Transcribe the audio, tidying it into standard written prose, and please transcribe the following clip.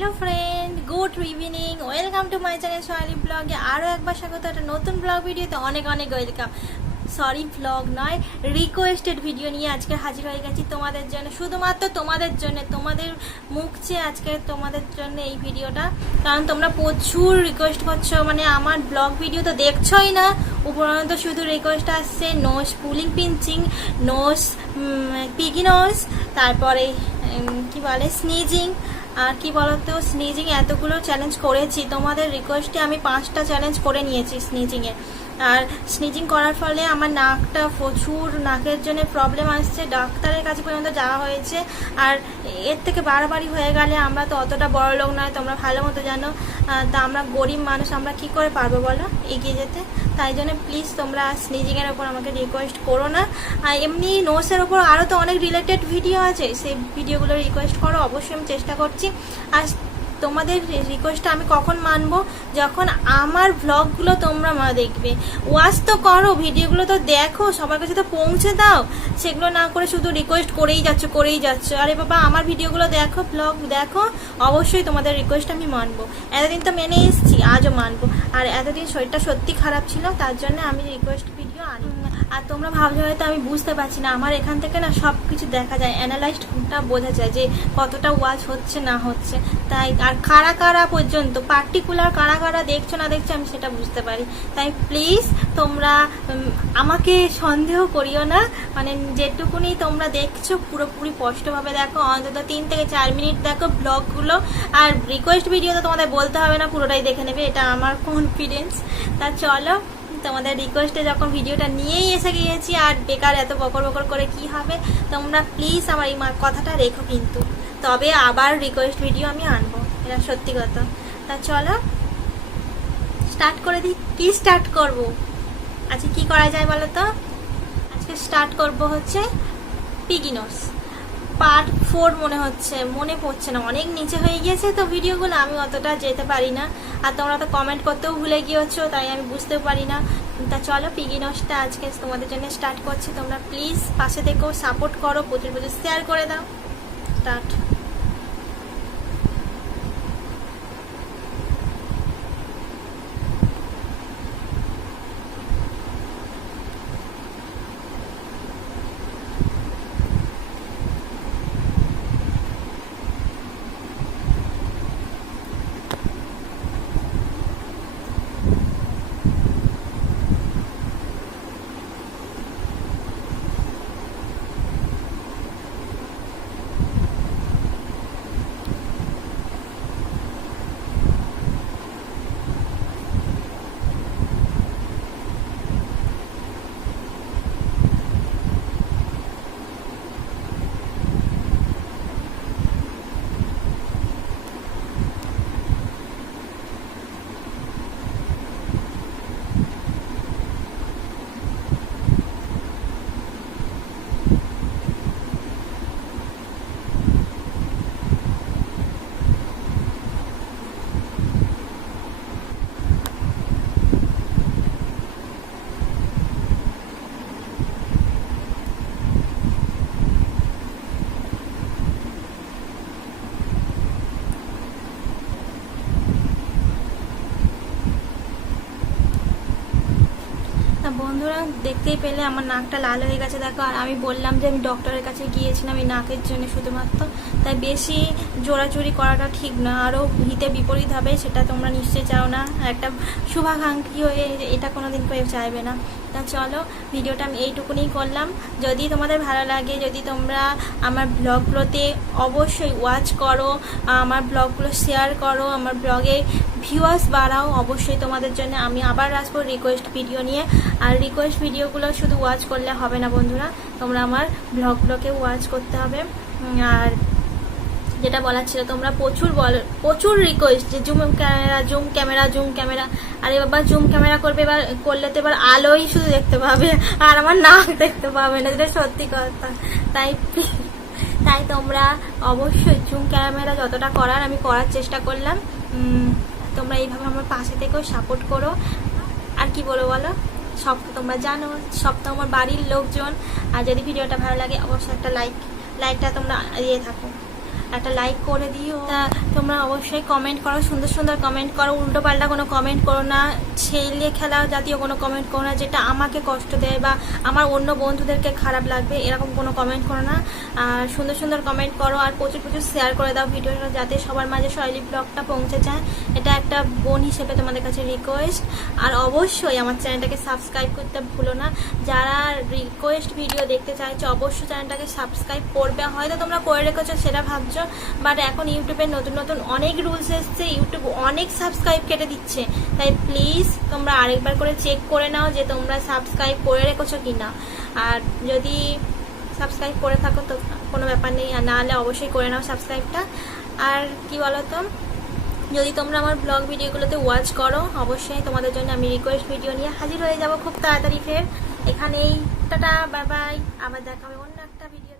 Hello friend, good evening. Welcome to my channel Sonali ব্লগে আরও একবার স্বাগত একটা নতুন ব্লগ ভিডিওতে। অনেক অনেক ওয়েলকাম। সরি, ব্লগ নয়, রিকোয়েস্টেড ভিডিও নিয়ে আজকে হাজির হয়ে গেছি তোমাদের জন্য, শুধুমাত্র তোমাদের জন্য, তোমাদের মুখ চেয়ে আজকে তোমাদের জন্য এই ভিডিওটা। কারণ তোমরা প্রচুর রিকোয়েস্ট করছো, মানে আমার ব্লগ ভিডিও তো দেখছোই না, উপরন্ত শুধু রিকোয়েস্ট আসছে nose pulling pinching, nose piggy nose, তারপরে কি বলে স্নিজিং, আর কি বলতো স্নিজিং এতগুলো চ্যালেঞ্জ করেছি তোমাদের রিকোয়েস্টে। আমি 5টা চ্যালেঞ্জ করে নিয়েছি স্নিজিংয়ের। আর স্নিজিং করার ফলে আমার নাকটা প্রচুর, নাকের জন্য প্রবলেম আসছে, ডাক্তারের কাছে পর্যন্ত যাওয়া হয়েছে। আর এর থেকে বাড়াবাড়ি হয়ে গেলে আমরা তো অতটা বড় লোক নয়, তোমরা ভালো মতো জানো। তা আমরা গরিব মানুষ, আমরা কি করে পারবো বলো এগিয়ে যেতে? তাই জন্য প্লিজ তোমরা স্নিজিংয়ের ওপর আমাকে রিকোয়েস্ট করো না। আর এমনি নোটসের ওপর আরও তো অনেক রিলেটেড ভিডিও আছে, সেই ভিডিওগুলো রিকোয়েস্ট করো, অবশ্যই আমি চেষ্টা করছি। আর তোমাদের রিকোয়েস্টটা আমি কখন মানবো? যখন আমার ব্লগগুলো তোমরা দেখবে। ওয়াচ তো করো, ভিডিওগুলো তো দেখো, সবার কাছে তো পৌঁছে দাও। সেগুলো না করে শুধু রিকোয়েস্ট করেই যাচ্ছ। আরে বাবা, আমার ভিডিওগুলো দেখো, ব্লগ দেখো, অবশ্যই তোমাদের রিকোয়েস্ট আমি মানবো। এতদিন তো মেনে এসেছি, আজও মানবো। আর এতদিন শরীরটা সত্যি খারাপ ছিল, তার জন্য আমি রিকোয়েস্ট ভিডিও আনি। আর তোমরা ভাবছো হয়তো আমি বুঝতে পারছি না, আমার এখান থেকে না সব কিছু দেখা যায়, অ্যানালাইজডটা বোঝা যায় যে কতটা ওয়াচ হচ্ছে না হচ্ছে। তাই আর কারা কারা পর্যন্ত পার্টিকুলার কারা কারা দেখছো না দেখছো আমি সেটা বুঝতে পারি। তাই প্লিজ তোমরা আমাকে সন্দেহ করিও না, মানে যেটুকুনি তোমরা দেখছো পুরোপুরি স্পষ্টভাবে দেখো, অন্তত 3 থেকে 4 মিনিট দেখো ব্লগগুলো। আর রিকোয়েস্ট ভিডিও তো তোমাদের বলতে হবে না, পুরোটাই দেখে নেবে, এটা আমার কনফিডেন্স। তা চলো, তোমাদের রিকোয়েস্টে যখন ভিডিওটা নিয়েই এসে গিয়েছি, আর বেকার এত বকর বকর করে কি হবে? তোমরা প্লিজ আমার এই কথাটা রেখো কিন্তু, তবে আবার রিকোয়েস্ট ভিডিও আমি আনবো, এটা সত্যি কথা। তা চলো স্টার্ট করে দিই। কি স্টার্ট করব আজকে? কি করা যায় বলো তো? আজকে স্টার্ট করব হচ্ছে পিগি নোজ পার্ট 4 মনে হচ্ছে, মনে পড়ছে না, অনেক নিচে হয়ে গিয়েছে তো ভিডিওগুলো, আমি অতটা যেতে পারি না। আর তোমরা তো কমেন্ট করতেও ভুলে গিয়েছো, তাই আমি বুঝতেও পারি না। তা চলো পিগি নোজটা আজকে তোমাদের জন্য স্টার্ট করছি। তোমরা প্লিজ পাশে থেকেও সাপোর্ট করো, প্রচুর প্রচুর শেয়ার করে দাও। স্টার্ট। বন্ধুরা দেখতেই পেলে আমার নাকটা লাল হয়ে গেছে দেখো। আর আমি বললাম যে আমি ডক্টরের কাছে গিয়েছিলাম এই নাকের জন্য শুধুমাত্র, তাই বেশি জোরাজুরি করাটা ঠিক না, আরও হিতে বিপরীত হবে, সেটা তোমরা নিশ্চয়ই চাও না। একটা শুভাকাঙ্ক্ষী হয়ে এটা কোনোদিন কেউ চাইবে না। তা চলো, ভিডিওটা আমি এইটুকুনি করলাম। যদি তোমাদের ভালো লাগে, যদি তোমরা আমার ব্লগগুলোতে অবশ্যই ওয়াচ করো, আমার ব্লগগুলো শেয়ার করো, আমার ব্লগে ভিউয়ার্স বাড়াও, অবশ্যই তোমাদের জন্য আমি আবার আসবো রিকোয়েস্ট ভিডিও নিয়ে। আর রিকোয়েস্ট ভিডিওগুলো শুধু ওয়াচ করলে হবে না বন্ধুরা, তোমরা আমার ব্লগগুলোকে ওয়াচ করতে হবে। আর যেটা বলার ছিল, তোমরা প্রচুর রিকোয়েস্ট যে জুম ক্যামেরা। আরে বাবা, জুম ক্যামেরা করলে তো এবার আলোই শুধু দেখতে পাবে, আর আমার নাক দেখতে পাবে না, যেটা সত্যি কথা। তাই তোমরা অবশ্যই জুম ক্যামেরা যতটা করার আমি করার চেষ্টা করলাম। তোমরা এইভাবে আমার পাশে থেকেও সাপোর্ট করো। আর কি বলো বলো, সব তো তোমরা জানো, সব তো আমার বাড়ির লোকজন। আর যদি ভিডিওটা ভালো লাগে অবশ্যই একটা লাইকটা তোমরা দিয়ে থাকো। একটা লাইক করে দিও। তা তোমরা অবশ্যই কমেন্ট করো, সুন্দর সুন্দর কমেন্ট করো, উল্টো পাল্টা কোনো কমেন্ট করো না, ছেলে খেলা জাতীয় কোনো কমেন্ট করো না যেটা আমাকে কষ্ট দেয় বা আমার অন্য বন্ধুদেরকে খারাপ লাগবে, এরকম কোনো কমেন্ট করো না। আর সুন্দর সুন্দর কমেন্ট করো আর প্রচুর প্রচুর শেয়ার করে দাও ভিডিওটা, যাতে সবার মাঝে সোয়ালি ব্লগটা পৌঁছে যায়। এটা একটা বোন হিসেবে তোমাদের কাছে রিকোয়েস্ট। আর অবশ্যই আমার চ্যানেলটাকে সাবস্ক্রাইব করতে ভুলো না। যারা রিকোয়েস্ট ভিডিও দেখতে চাইছো অবশ্যই চ্যানেলটাকে সাবস্ক্রাইব করবে। হয়তো তোমরা করে রেখেছো সেটা ভাবছো, বাট এখন ইউটিউবে নতুন নতুন অনেক রুলস এসছে, ইউটিউব অনেক সাবস্ক্রাইব কেটে দিচ্ছে। তাই প্লিজ তোমরা আরেকবার করে চেক করে নাও যে তোমরা সাবস্ক্রাইব করে রেখেছো কিনা। আর যদি সাবস্ক্রাইব করে থাকো তো কোনো ব্যাপার নেই, আর না হলে অবশ্যই করে নাও সাবস্ক্রাইবটা। আর কি বলো তো, যদি তোমরা আমার ব্লগ ভিডিওগুলোতে ওয়াচ করো অবশ্যই তোমাদের জন্য আমি রিকোয়েস্ট ভিডিও নিয়ে হাজির হয়ে যাব খুব তাড়াতাড়ি। ফের এখানেই টাটা, বাই বাই, আবার দেখা হবে অন্য একটা ভিডিও।